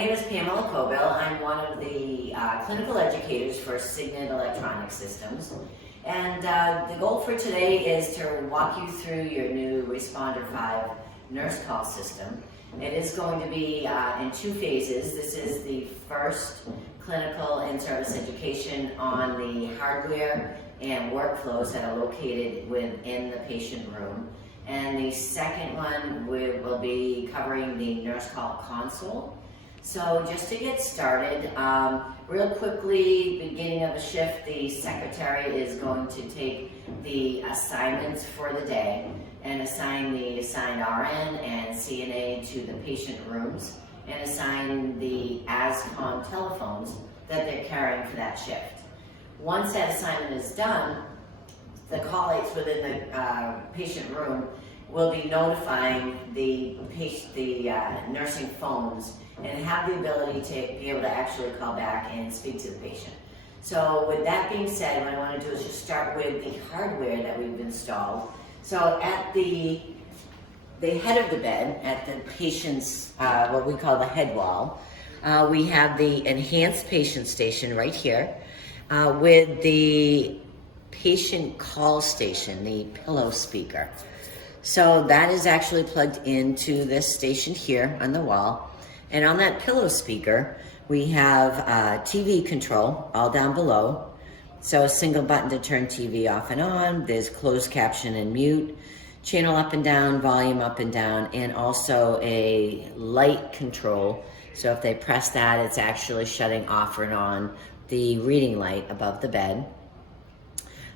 name is Pamela Cobill. I'm one of the clinical educators for Signet Electronic Systems. And the goal for today is to walk you through your new Responder 5 nurse call system. It is going to be in two phases. This is the first clinical and service education on the hardware and workflows that are located within the patient room. And the second one will be covering the nurse call console. So just to get started, real quickly, beginning of a shift, the secretary is going to take the assignments for the day and assign the assigned RN and CNA to the patient rooms and assign the ASCOM telephones that they're carrying for that shift. Once that assignment is done, the call-outs within the patient room will be notifying the nursing phones and have the ability to be able to actually call back and speak to the patient. So with that being said, what I want to do is just start with the hardware that we've installed. So at the head of the bed, at the patient's, what we call the head wall, we have the enhanced patient station right here with the patient call station, the pillow speaker. So that is actually plugged into this station here on the wall. And on that pillow speaker, we have TV control all down below. So a single button to turn TV off and on. There's closed caption and mute, channel up and down, volume up and down, and also a light control. So if they press that, it's actually shutting off and on the reading light above the bed.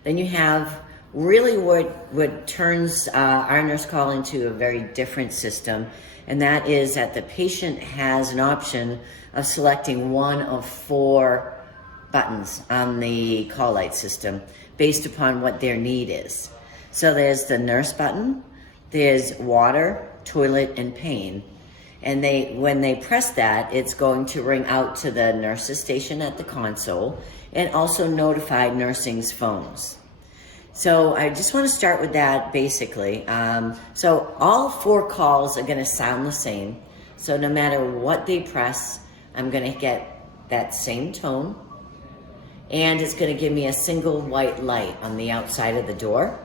Then you have really what turns our nurse call into a very different system, and that is that the patient has an option of selecting one of 4 buttons on the call light system based upon what their need is. So there's the nurse button, there's water, toilet, and pain. And when they press that, it's going to ring out to the nurse's station at the console and also notify nursing's phones. So I just want to start with that basically. So all 4 calls are going to sound the same. So no matter what they press, I'm going to get that same tone. And it's going to give me a single white light on the outside of the door.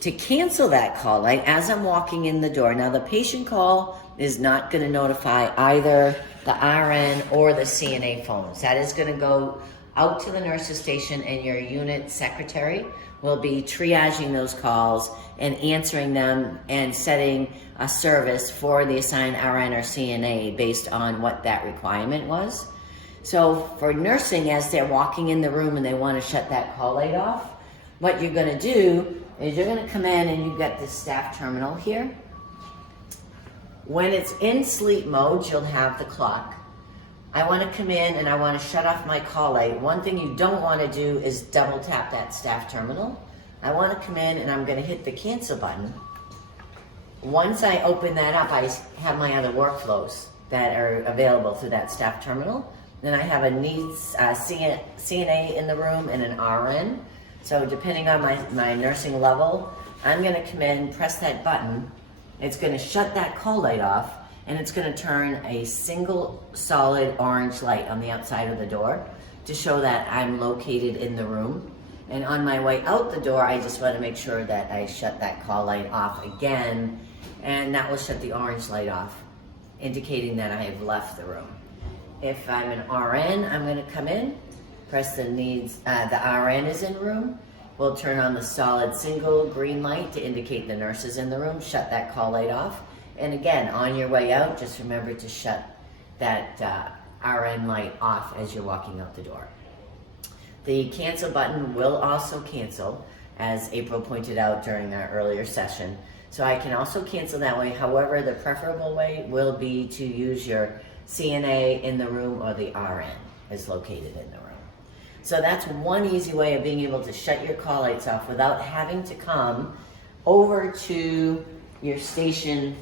To cancel that call light, as I'm walking in the door, now the patient call is not going to notify either the RN or the CNA phones. That is going to go out to the nurse's station, and your unit secretary will be triaging those calls and answering them and setting a service for the assigned RN or CNA based on what that requirement was. So for nursing, as they're walking in the room and they want to shut that call light off, what you're going to do is you're going to come in and you've got this staff terminal here. When it's in sleep mode, you'll have the clock. I want to come in and I want to shut off my call light. One thing you don't want to do is double tap that staff terminal. I want to come in and I'm going to hit the cancel button. Once I open that up, I have my other workflows that are available through that staff terminal. Then I have a needs CNA in the room and an RN. So depending on my nursing level, I'm going to come in, press that button. It's going to shut that call light off, and it's going to turn a single solid orange light on the outside of the door to show that I'm located in the room. And on my way out the door, I just want to make sure that I shut that call light off again, and that will shut the orange light off, indicating that I have left the room. If I'm an RN, I'm going to come in, press the RN is in room. We'll turn on the solid single green light to indicate the nurse is in the room, shut that call light off. And again, on your way out, just remember to shut that RN light off as you're walking out the door. The cancel button will also cancel, as April pointed out during our earlier session. So I can also cancel that way. However, the preferable way will be to use your CNA in the room or the RN is located in the room. So that's one easy way of being able to shut your call lights off without having to come over to your station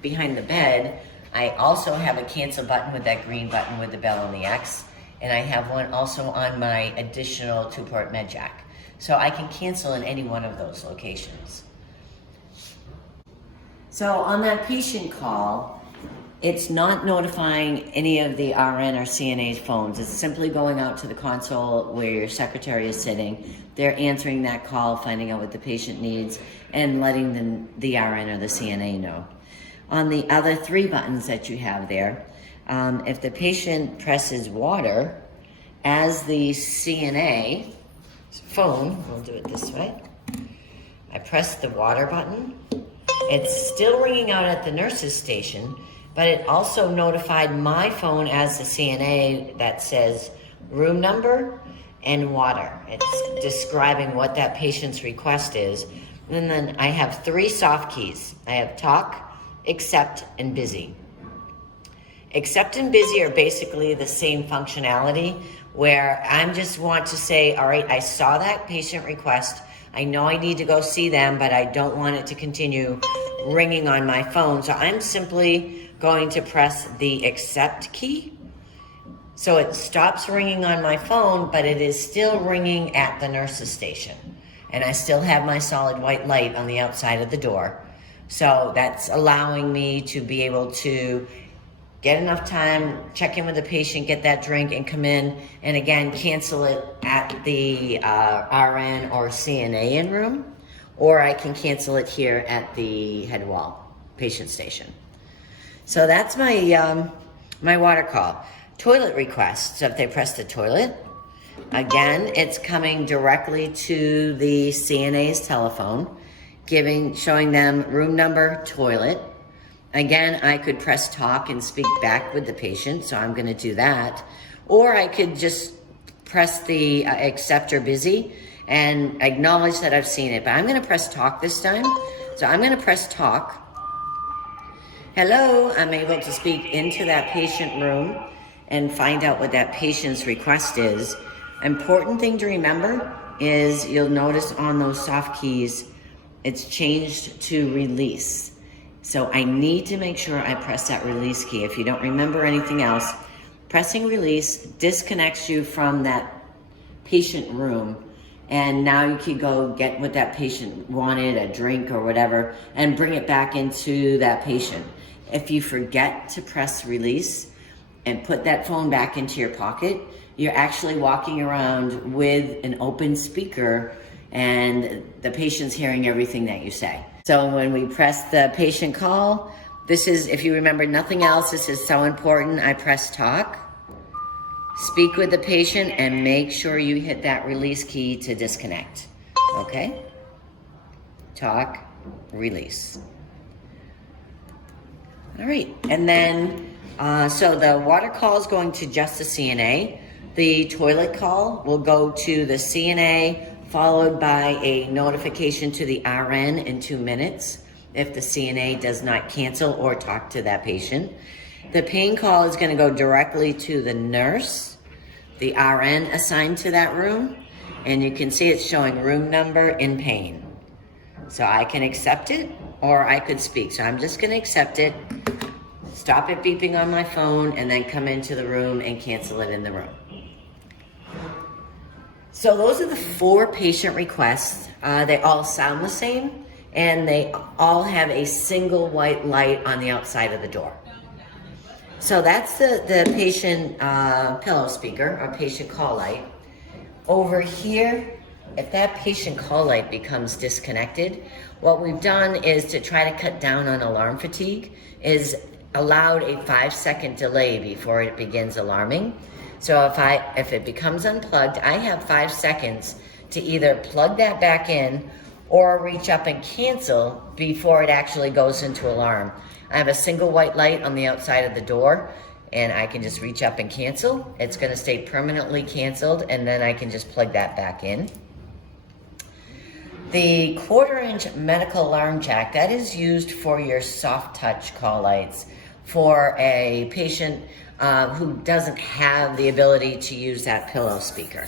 behind the bed. I also have a cancel button with that green button with the bell and the X, and I have one also on my additional 2-port med jack. So I can cancel in any one of those locations. So on that patient call, It's not notifying any of the RN or CNA's phones. It's simply going out to the console where your secretary is sitting. They're answering that call, finding out what the patient needs, and letting the RN or the CNA know. On the other 3 buttons that you have there, if the patient presses water, as the CNA phone, we'll do it this way, I press the water button. It's still ringing out at the nurse's station, but it also notified my phone as the CNA that says room number and water. It's describing what that patient's request is. And then I have 3 soft keys. I have talk, accept, and busy. Accept and busy are basically the same functionality, where I just want to say, all right, I saw that patient request. I know I need to go see them, but I don't want it to continue ringing on my phone. So I'm simply going to press the accept key. So it stops ringing on my phone, but it is still ringing at the nurse's station. And I still have my solid white light on the outside of the door. So that's allowing me to be able to get enough time, check in with the patient, get that drink, and come in, and again, cancel it at the RN or CNA in room, or I can cancel it here at the head wall patient station. So that's my, my water call. Toilet request, so if they press the toilet, again, it's coming directly to the CNA's telephone, showing them room number, toilet. Again, I could press talk and speak back with the patient, so I'm going to do that. Or I could just press the accept or busy and acknowledge that I've seen it. But I'm going to press talk this time. So I'm going to press talk. Hello, I'm able to speak into that patient room and find out what that patient's request is. Important thing to remember is you'll notice on those soft keys, it's changed to release. So I need to make sure I press that release key. If you don't remember anything else, pressing release disconnects you from that patient room. And now you can go get what that patient wanted, a drink or whatever, and bring it back into that patient. If you forget to press release and put that phone back into your pocket, you're actually walking around with an open speaker and the patient's hearing everything that you say. So when we press the patient call, this is, if you remember nothing else, this is so important. I press talk, speak with the patient, and make sure you hit that release key to disconnect. Okay? Talk, release. All right, and then, so the water call is going to just the CNA. The toilet call will go to the CNA, followed by a notification to the RN in 2 minutes if the CNA does not cancel or talk to that patient. The pain call is going to go directly to the nurse, the RN assigned to that room, and you can see it's showing room number in pain. So I can accept it or I could speak. So I'm just going to accept it, stop it beeping on my phone, and then come into the room and cancel it in the room. So those are the 4 patient requests. They all sound the same, and they all have a single white light on the outside of the door. So that's the patient pillow speaker or patient call light. Over here, if that patient call light becomes disconnected, what we've done is to try to cut down on alarm fatigue is allowed a 5-second delay before it begins alarming. So if it becomes unplugged, I have 5 seconds to either plug that back in or reach up and cancel before it actually goes into alarm. I have a single white light on the outside of the door, and I can just reach up and cancel. It's going to stay permanently canceled, and then I can just plug that back in. The 1/4-inch medical alarm jack, that is used for your soft touch call lights for a patient who doesn't have the ability to use that pillow speaker.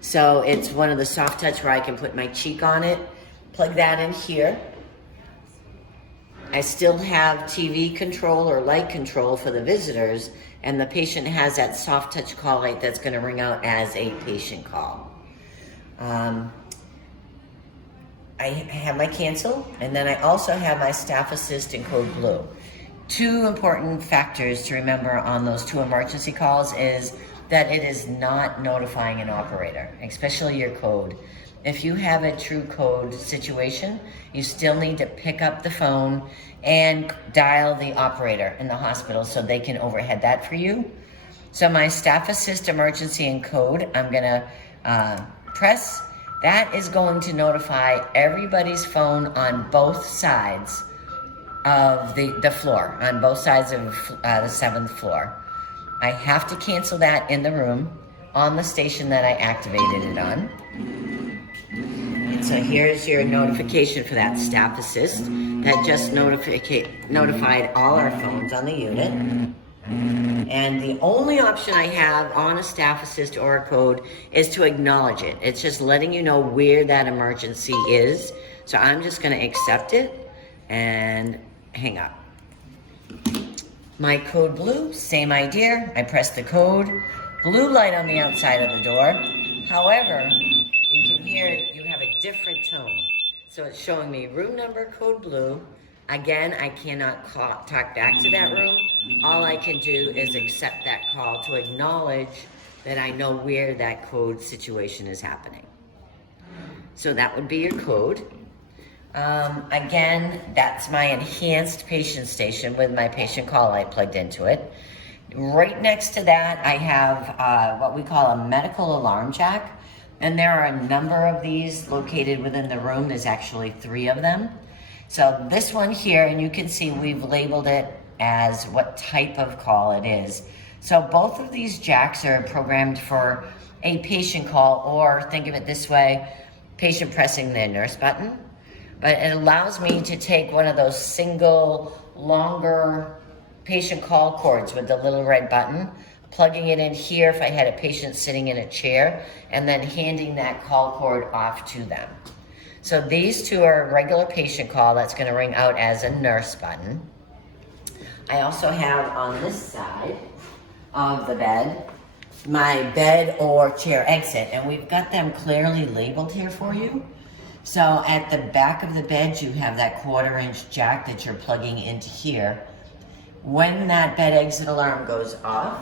So it's one of the soft touch where I can put my cheek on it, plug that in here. I still have TV control or light control for the visitors, and the patient has that soft touch call light that's going to ring out as a patient call. I have my cancel, and then I also have my staff assist in code blue. Two important factors to remember on those two emergency calls is that it is not notifying an operator, especially your code. If you have a true code situation, you still need to pick up the phone and dial the operator in the hospital so they can overhead that for you. So my staff assist emergency and code, I'm gonna press. That is going to notify everybody's phone on both sides of the floor, on both sides of the 7th floor. I have to cancel that in the room on the station that I activated it on. And so here's your notification for that staff assist that just notified all our phones on the unit. And the only option I have on a staff assist or a code is to acknowledge it. It's just letting you know where that emergency is. So I'm just gonna accept it and hang up. My code blue, same idea. I press the code, blue light on the outside of the door. However, you can hear you have a different tone. So it's showing me room number, code blue. Again, I cannot talk back to that room. All I can do is accept that call to acknowledge that I know where that code situation is happening. So that would be your code. Again, that's my enhanced patient station with my patient call light plugged into it. Right next to that, I have what we call a medical alarm jack. And there are a number of these located within the room. There's actually 3 of them. So this one here, and you can see we've labeled it as what type of call it is. So both of these jacks are programmed for a patient call, or think of it this way, patient pressing the nurse button. But it allows me to take one of those single, longer patient call cords with the little red button, plugging it in here if I had a patient sitting in a chair, and then handing that call cord off to them. So these 2 are a regular patient call that's gonna ring out as a nurse button. I also have on this side of the bed, my bed or chair exit, and we've got them clearly labeled here for you. So at the back of the bed, you have that 1/4-inch jack that you're plugging into here. When that bed exit alarm goes off,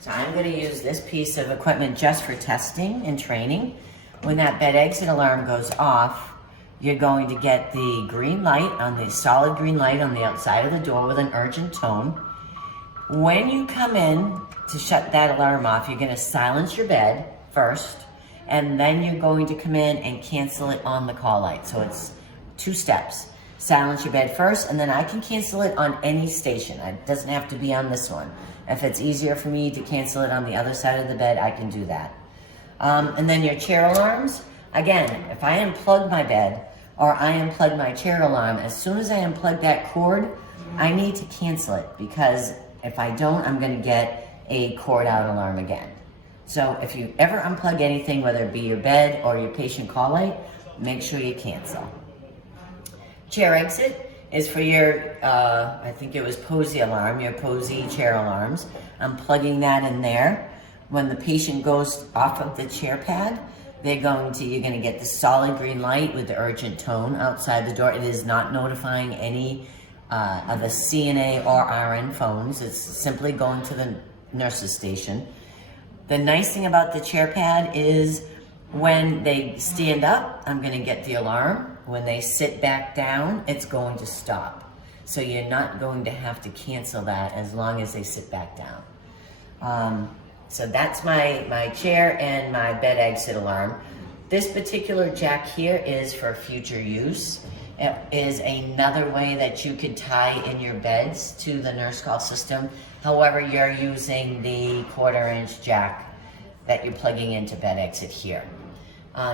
so I'm going to use this piece of equipment just for testing and training. When that bed exit alarm goes off, you're going to get the green light, on the solid green light on the outside of the door with an urgent tone. When you come in to shut that alarm off, you're going to silence your bed first, and then you're going to come in and cancel it on the call light. So it's 2 steps. Silence your bed first, and then I can cancel it on any station. It doesn't have to be on this one. If it's easier for me to cancel it on the other side of the bed, I can do that. And then your chair alarms, again, if I unplug my bed or I unplug my chair alarm, as soon as I unplug that cord, I need to cancel it, because if I don't, I'm gonna get a cord out alarm again. So if you ever unplug anything, whether it be your bed or your patient call light, make sure you cancel. Chair exit is for your, I think it was Posey alarm, your Posey chair alarms. I'm plugging that in there. When the patient goes off of the chair pad, you're gonna get the solid green light with the urgent tone outside the door. It is not notifying any of the CNA or RN phones. It's simply going to the nurse's station. The nice thing about the chair pad is when they stand up, I'm gonna get the alarm. When they sit back down, it's going to stop. So you're not going to have to cancel that as long as they sit back down. So that's my chair and my bed exit alarm. This particular jack here is for future use. It is another way that you could tie in your beds to the nurse call system. However, you're using the 1/4-inch jack that you're plugging into bed exit here.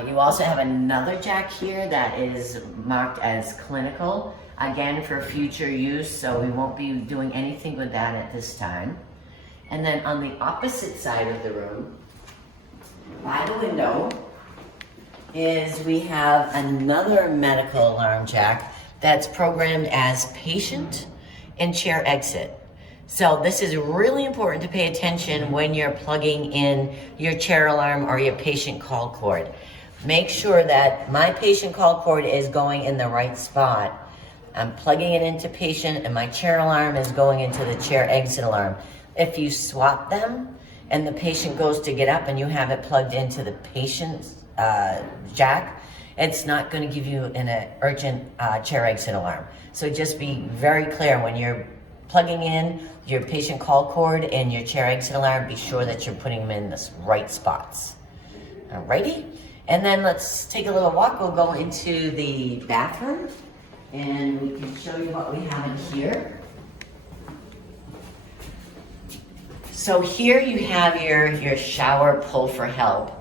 You also have another jack here that is marked as clinical, again for future use, so we won't be doing anything with that at this time. And then on the opposite side of the room, by the window, we have another medical alarm jack that's programmed as patient and chair exit. So this is really important to pay attention when you're plugging in your chair alarm or your patient call cord. Make sure that my patient call cord is going in the right spot I'm plugging it into patient, and my chair alarm is going into the chair exit alarm. If you swap them and the patient goes to get up and you have it plugged into the patient's jack, it's not going to give you an urgent chair exit alarm. So just be very clear when you're plugging in your patient call cord and your chair exit alarm, be sure that you're putting them in the right spots. Alrighty, and then let's take a little walk. We'll go into the bathroom and we can show you what we have in here. So here you have your shower pull for help,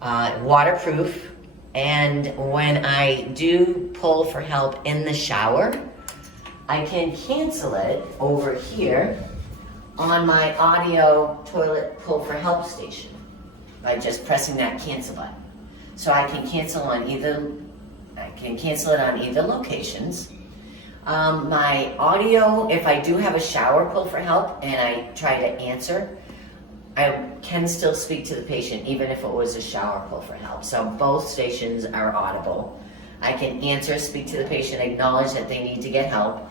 waterproof. And when I do pull for help in the shower, I can cancel it over here on my audio toilet pull for help station by just pressing that cancel button. So I can cancel it on either locations. My audio, if I do have a shower pull for help and I try to answer, I can still speak to the patient even if it was a shower pull for help. So both stations are audible. I can answer, speak to the patient, acknowledge that they need to get help.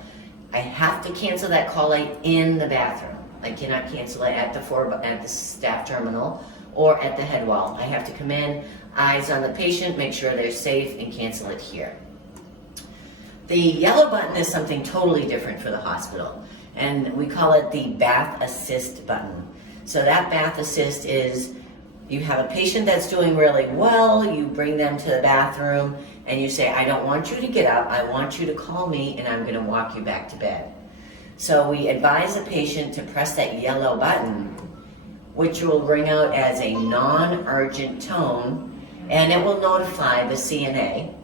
I have to cancel that call light in the bathroom. I cannot cancel it at the staff terminal or at the head wall. I have to come in, eyes on the patient, make sure they're safe, and cancel it here. The yellow button is something totally different for the hospital, and we call it the bath assist button. So that bath assist is, you have a patient that's doing really well, you bring them to the bathroom, and you say, I don't want you to get up, I want you to call me, and I'm gonna walk you back to bed. So we advise the patient to press that yellow button, which will ring out as a non-urgent tone, and it will notify the CNA.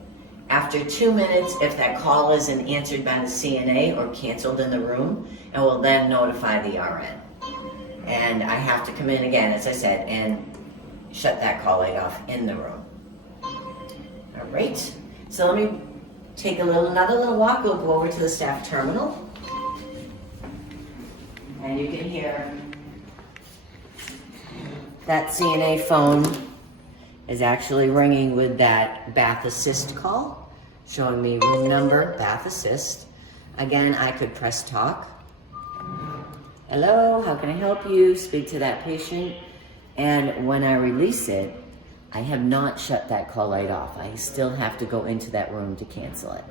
After 2 minutes, if that call isn't answered by the CNA or canceled in the room, it will then notify the RN. And I have to come in again, as I said, and shut that call light off in the room. All right, so let me take another little walk. We'll go over to the staff terminal. And you can hear that CNA phone is actually ringing with that bath assist call, showing me room number, bath assist. Again, I could press talk. Hello, how can I help you? Speak to that patient. And when I release it, I have not shut that call light off. I still have to go into that room to cancel it.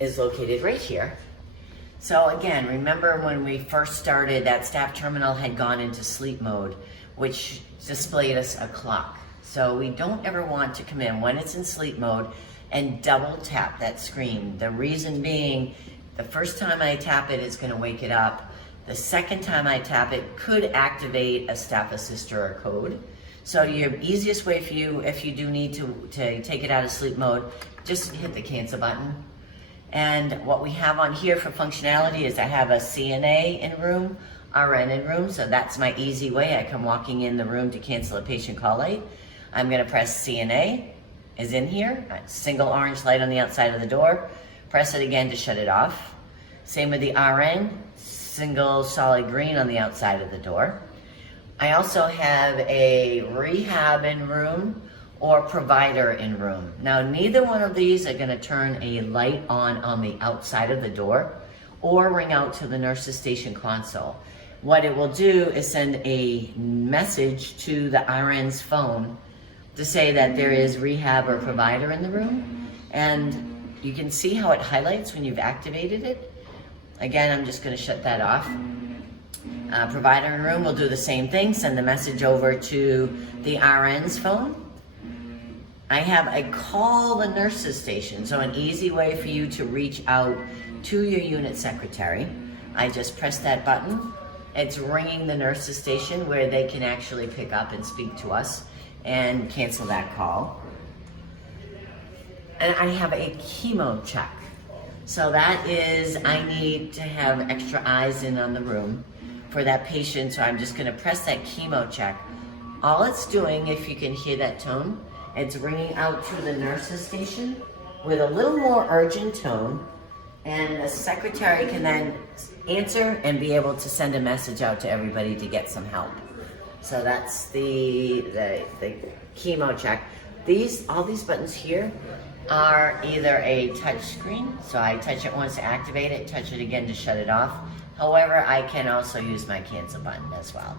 Is located right here. So again, remember when we first started, that staff terminal had gone into sleep mode, which displayed us a clock. So we don't ever want to come in when it's in sleep mode and double tap that screen. The reason being, the first time I tap it, it's gonna wake it up. The second time I tap it could activate a staff assist or a code. So your easiest way for you, if you do need to take it out of sleep mode, just hit the cancel button. And what we have on here for functionality is I have a CNA in room, RN in room, so that's my easy way. I come walking in the room to cancel a patient call light. I'm gonna press CNA is in here, a single orange light on the outside of the door. Press it again to shut it off. Same with the RN, single solid green on the outside of the door. I also have a rehab in room or provider in room. Now, neither one of these are gonna turn a light on the outside of the door or ring out to the nurse's station console. What it will do is send a message to the RN's phone to say that there is rehab or provider in the room. And you can see how it highlights when you've activated it. Again, I'm just gonna shut that off. Provider in room will do the same thing, send the message over to the RN's phone. I have a call the nurse's station, so an easy way for you to reach out to your unit secretary. I just press that button. It's ringing the nurse's station where they can actually pick up and speak to us and cancel that call. And I have a chemo check. So that is, I need to have extra eyes in on the room for that patient, so I'm just gonna press that chemo check. All it's doing, if you can hear that tone, it's ringing out to the nurse's station with a little more urgent tone, and the secretary can then answer and be able to send a message out to everybody to get some help. So that's the chemo check. All these buttons here are either a touch screen, so I touch it once to activate it, touch it again to shut it off. However, I can also use my cancel button as well.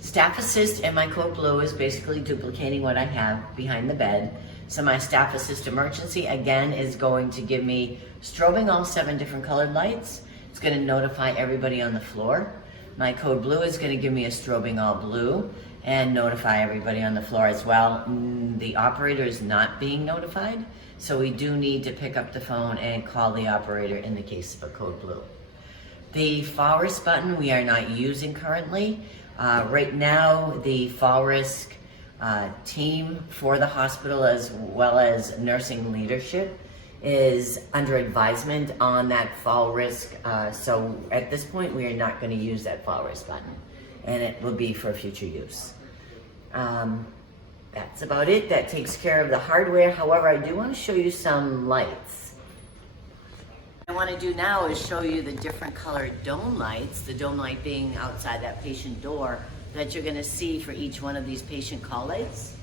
Staff Assist and my code blue is basically duplicating what I have behind the bed. So my Staff Assist Emergency, again, is going to give me strobing all 7 different colored lights. It's going to notify everybody on the floor. My code blue is going to give me a strobing all blue and notify everybody on the floor as well. The operator is not being notified, so we do need to pick up the phone and call the operator in the case of a code blue. The fall risk button we are not using currently. Right now, the fall risk team for the hospital, as well as nursing leadership, is under advisement on that fall risk. So at this point, we are not going to use that fall risk button, and it will be for future use. That's about it. That takes care of the hardware. However, I do want to show you some lights. What I want to do now is show you the different colored dome lights, the dome light being outside that patient door, that you're going to see for each one of these patient call lights.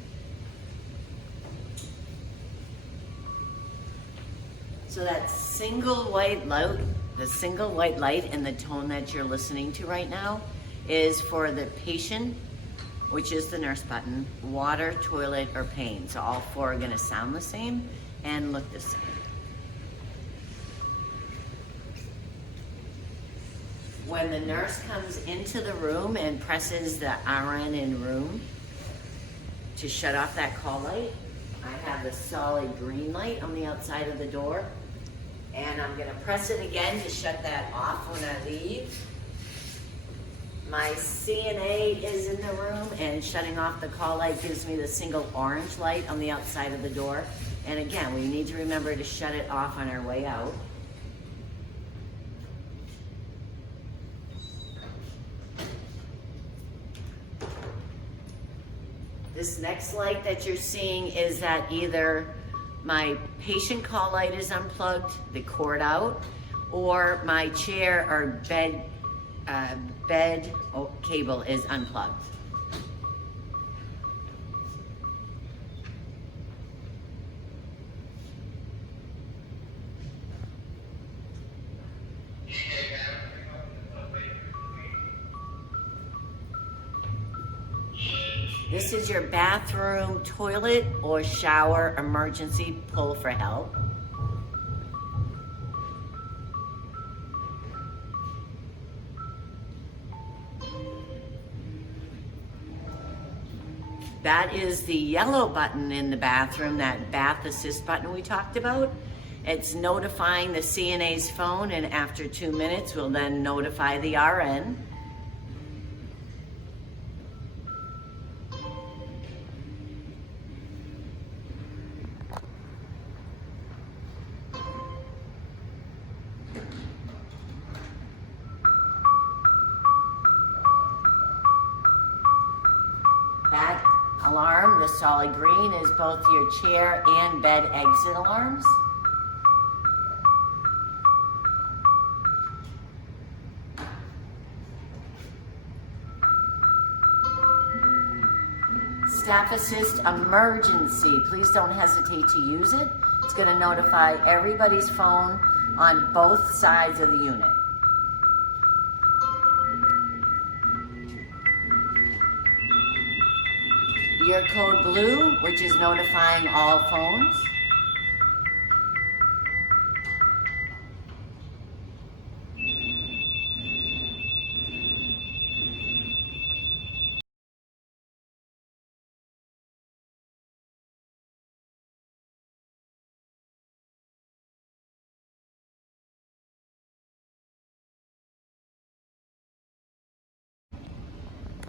So that single white light, the single white light in the tone that you're listening to right now is for the patient, which is the nurse button, water, toilet, or pain. So all 4 are going to sound the same and look the same. When the nurse comes into the room and presses the RN in room to shut off that call light, I have the solid green light on the outside of the door, and I'm going to press it again to shut that off when I leave. My CNA is in the room, and shutting off the call light gives me the single orange light on the outside of the door. And again, we need to remember to shut it off on our way out. This next light that you're seeing is that either my patient call light is unplugged, the cord out, or my chair or bed cable is unplugged. This is your bathroom, toilet, or shower emergency pull for help. That is the yellow button in the bathroom, that bath assist button we talked about. It's notifying the CNA's phone, and after 2 minutes, we'll then notify the RN. That alarm, the solid green, is both your chair and bed exit alarms. Staff Assist Emergency. Please don't hesitate to use it. It's going to notify everybody's phone on both sides of the unit. Your code blue, which is notifying all phones.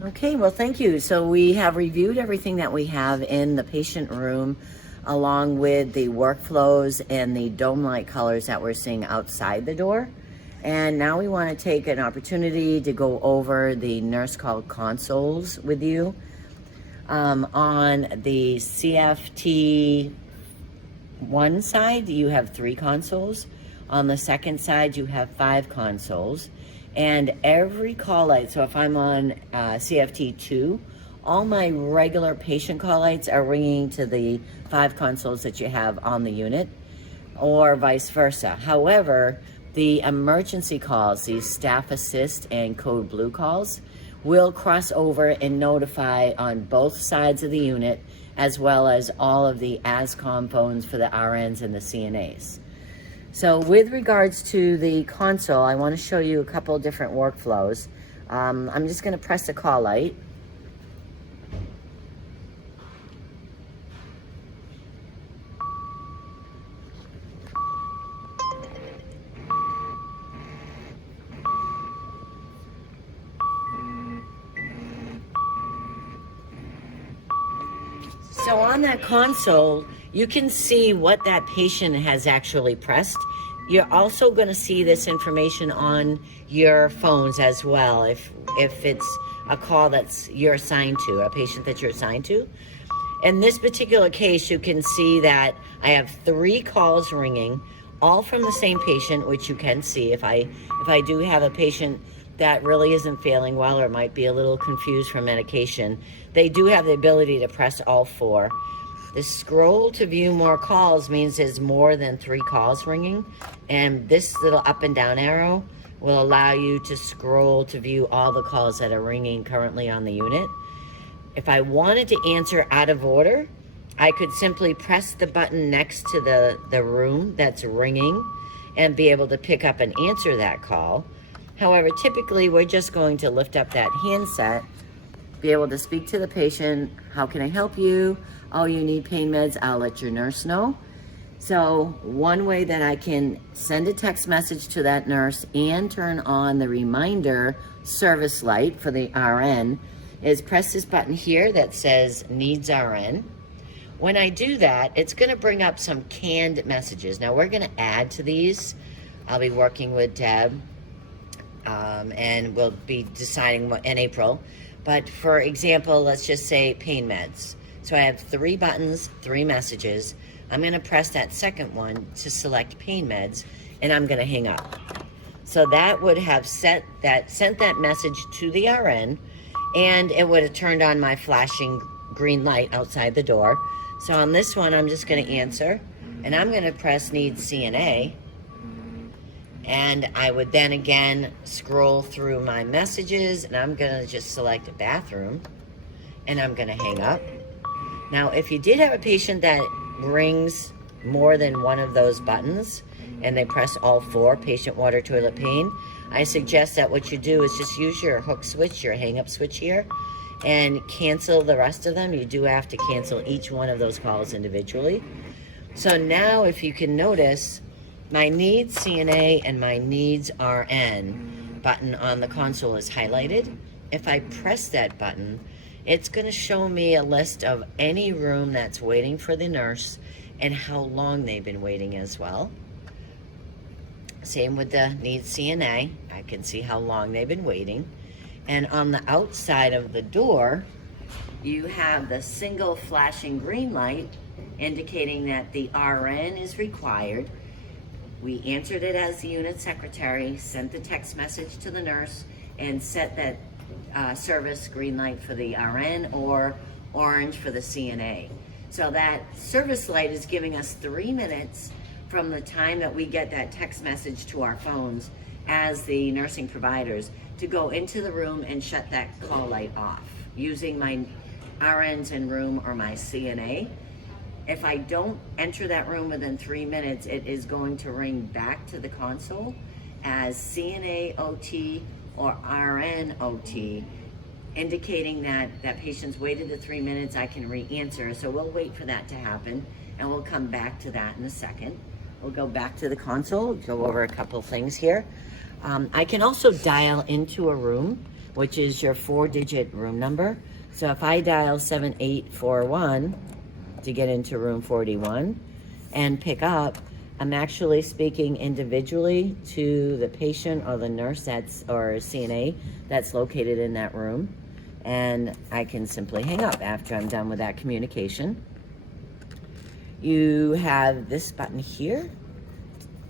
Okay, well, thank you. So we have reviewed everything that we have in the patient room, along with the workflows and the dome light colors that we're seeing outside the door. And now we want to take an opportunity to go over the nurse call consoles with you. On the CFT one side, you have 3 consoles. On the second side, you have 5 consoles. And every call light, so if I'm on CFT2, all my regular patient call lights are ringing to the 5 consoles that you have on the unit, or vice versa. However, the emergency calls, these staff assist and code blue calls, will cross over and notify on both sides of the unit, as well as all of the ASCOM phones for the RNs and the CNAs. So with regards to the console, I want to show you a couple of different workflows. I'm just going to press the call light. So on that console, you can see what that patient has actually pressed. You're also going to see this information on your phones as well, if it's a call that's you're assigned to, a patient that you're assigned to. In this particular case, you can see that I have 3 calls ringing, all from the same patient, which you can see if I do have a patient that really isn't feeling well or might be a little confused from medication. They do have the ability to press all 4. The scroll to view more calls means there's more than 3 calls ringing, and this little up and down arrow will allow you to scroll to view all the calls that are ringing currently on the unit. If I wanted to answer out of order, I could simply press the button next to the room that's ringing and be able to pick up and answer that call. However, typically we're just going to lift up that handset, be able to speak to the patient. How can I help you? Oh, you need pain meds? I'll let your nurse know. So one way that I can send a text message to that nurse and turn on the reminder service light for the RN is press this button here that says needs RN. When I do that, it's going to bring up some canned messages. Now we're going to add to these. I'll be working with Deb. And we'll be deciding what in April. But for example, let's just say pain meds. So I have 3 buttons, 3 messages. I'm going to press that second one to select pain meds, and I'm going to hang up. So that would have sent that message to the RN, and it would have turned on my flashing green light outside the door. So on this one, I'm just going to answer, and I'm going to press need CNA. And I would then again scroll through my messages, and I'm gonna just select a bathroom, and I'm gonna hang up. Now, if you did have a patient that rings more than one of those buttons, and they press all 4, patient, water, toilet, pain, I suggest that what you do is just use your hook switch, your hang up switch here, and cancel the rest of them. You do have to cancel each one of those calls individually. So now if you can notice, my needs CNA and my needs RN button on the console is highlighted. If I press that button, it's going to show me a list of any room that's waiting for the nurse and how long they've been waiting as well. Same with the needs CNA. I can see how long they've been waiting. And on the outside of the door, you have the single flashing green light indicating that the RN is required. We answered it as the unit secretary, sent the text message to the nurse, and set that service green light for the RN or orange for the CNA. So that service light is giving us 3 minutes from the time that we get that text message to our phones as the nursing providers to go into the room and shut that call light off using my RNs in room or my CNA. If I don't enter that room within 3 minutes, it is going to ring back to the console as CNA OT or RN OT, indicating that that patient's waited the 3 minutes, I can re-answer. So we'll wait for that to happen, and we'll come back to that in a second. We'll go back to the console, go over a couple things here. I can also dial into a room, which is your 4-digit room number. So if I dial 7841, to get into room 41 and pick up, I'm actually speaking individually to the patient or the nurse or CNA that's located in that room, and I can simply hang up after I'm done with that communication. You have this button here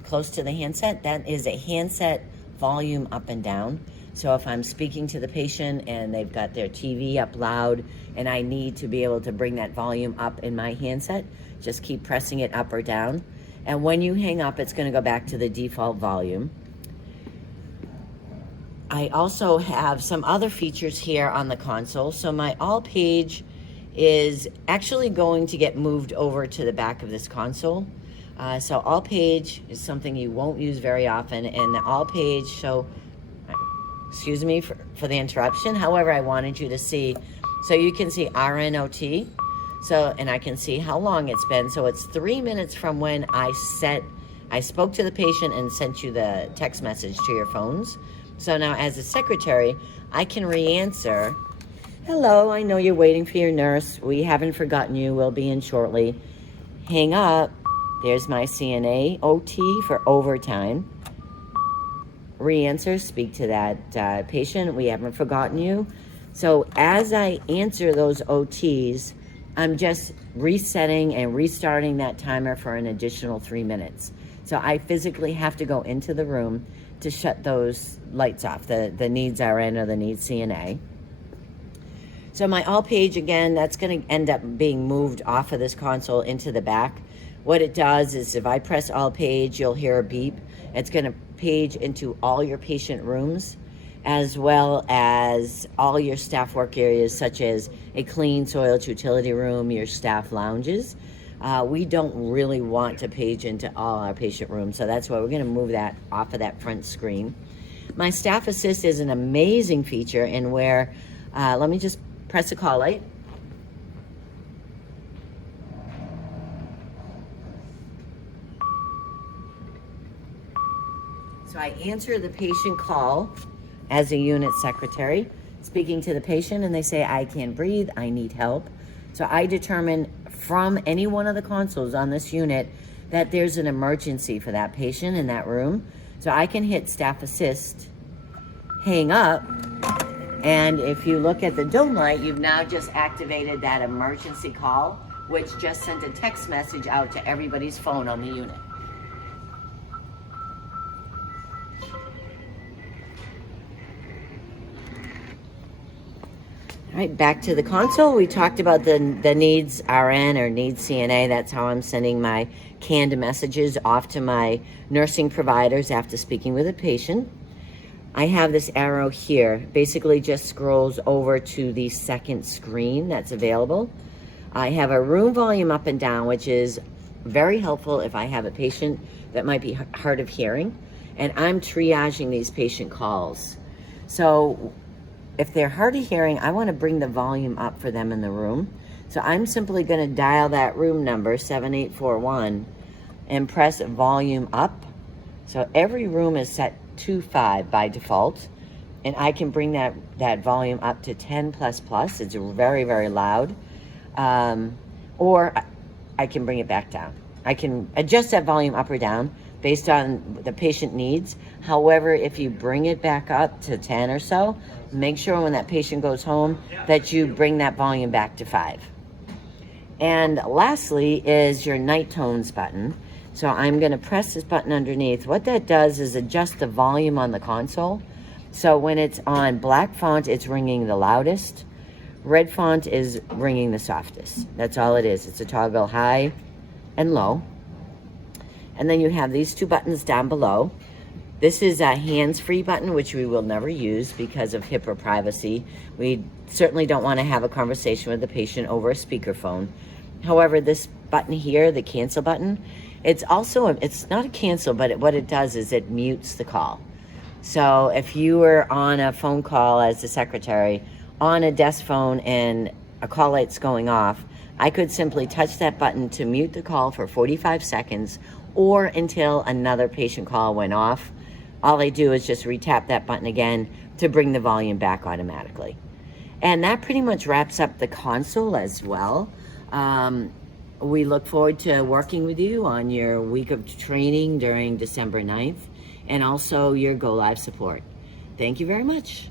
close to the handset. That is a handset volume up and down. So if I'm speaking to the patient and they've got their TV up loud and I need to be able to bring that volume up in my handset, just keep pressing it up or down. And when you hang up, it's going to go back to the default volume. I also have some other features here on the console. So my all page is actually going to get moved over to the back of this console. So all page is something you won't use very often, and the all page, so excuse me for the interruption. However, I wanted you to see, so you can see RNOT. So, and I can see how long it's been. So it's 3 minutes from when I spoke to the patient and sent you the text message to your phones. So now as a secretary, I can re-answer, hello, I know you're waiting for your nurse. We haven't forgotten you. We'll be in shortly. Hang up. There's my CNA OT for overtime. Re-answer, speak to that patient. We haven't forgotten you. So as I answer those OTs, I'm just resetting and restarting that timer for an additional 3 minutes. So I physically have to go into the room to shut those lights off, the needs RN or the needs CNA. So my all page, again, that's going to end up being moved off of this console into the back. What it does is if I press all page, you'll hear a beep. It's going to page into all your patient rooms, as well as all your staff work areas, such as a clean soiled utility room, your staff lounges. We don't really want to page into all our patient rooms, so that's why we're going to move that off of that front screen. My Staff Assist is an amazing feature in where, let me just press a call light. So I answer the patient call as a unit secretary, speaking to the patient, and they say, I can't breathe, I need help. So I determine from any one of the consoles on this unit that there's an emergency for that patient in that room. So I can hit Staff Assist, hang up, and if you look at the dome light, you've now just activated that emergency call, which just sent a text message out to everybody's phone on the unit. All right, back to the console. We talked about the needs RN or needs CNA. That's how I'm sending my canned messages off to my nursing providers after speaking with a patient. I have this arrow here, basically just scrolls over to the second screen that's available. I have a room volume up and down, which is very helpful if I have a patient that might be hard of hearing, and I'm triaging these patient calls. So if they're hard of hearing, I want to bring the volume up for them in the room. So I'm simply going to dial that room number, 7841, and press volume up. So every room is set to 5 by default, and I can bring that volume up to 10 plus plus. It's very, very loud. Or I can bring it back down. I can adjust that volume up or down based on the patient needs. However, if you bring it back up to 10 or so, make sure when that patient goes home that you bring that volume back to 5. And lastly is your night tones button. So I'm going to press this button underneath. What that does is adjust the volume on the console. So when it's on black font, it's ringing the loudest. Red font is ringing the softest. That's all it is. It's a toggle high and low. And then you have these two buttons down below. This is a hands-free button, which we will never use because of HIPAA privacy. We certainly don't want to have a conversation with the patient over a speakerphone. However, this button here, the cancel button, it's not a cancel, but what it does is it mutes the call. So if you were on a phone call as the secretary on a desk phone and a call light's going off, I could simply touch that button to mute the call for 45 seconds or until another patient call went off. All I do is just re-tap that button again to bring the volume back automatically. And that pretty much wraps up the console as well. We look forward to working with you on your week of training during December 9th and also your Go Live support. Thank you very much.